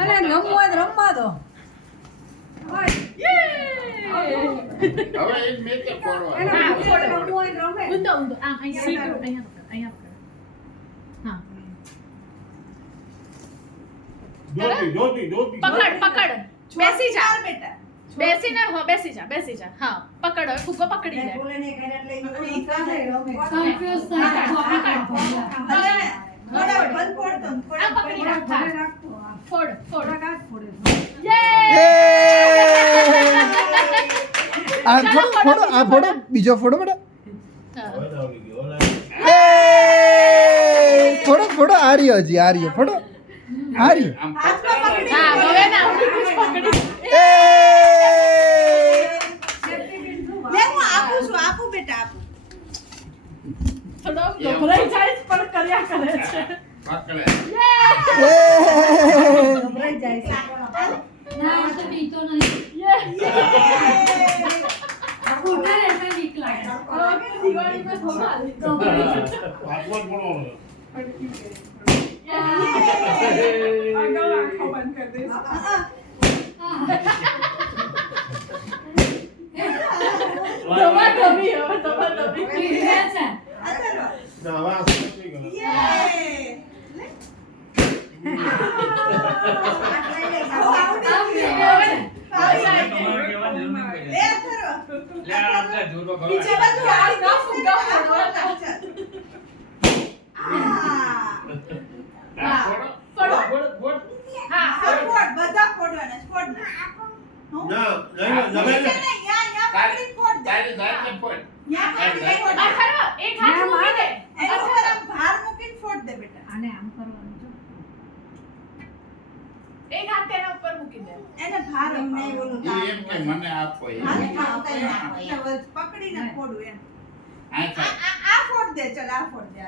અને રમવું હોય તો રમવા દો. હવે એક મેચ ફોડવા એને રમવું હોય તો રમે. ઊંધો આમ અહીંયા પકડ. હા જોતી પકડ બેસી જા બેટા. બેસી જા હા પકડ હવે ફૂગો પકડી લે બોલેને કરે એટલે ઈ કાંઈ રમે. કન્ફ્યુઝ થઈ જાય. બંધ ફોડતો ને આ પકડી રાખ ફોડ આ ફોડો આ ફોડો બીજો ફોડો બેટા ફોડો ફોડો આ રહ્યો હજી આ રહ્યો ફોડો આ રહ્યો હાથમાં પકડી. હા હવે ના પકડી લે હું આપું છું, આપું બેટા આપું. થોડો ગભરાઈ જાય પણ કર્યા કરે છે પકડે ગભરાઈ જાય છે. ના આ તો બીતો નહીં. ઉઠે ને એટલે બીક લાગે. દિવાળીમાં ધમાલ ધમાધમી હવે ધમાધમી બીક છે. તારી જાતને ફોડ એક હાથ મૂકી દે આને આમ કરવાનું છે. એક હાથ તેના ઉપર મૂકી દે એને ભાર એમને ઓલું ઈ એમ કે મને આપો એ હાથમાં ઉતારી નાખો. પકડીને ફોડું એમ. આ આ ફોડ દે, ચલ આ ફોડ દે.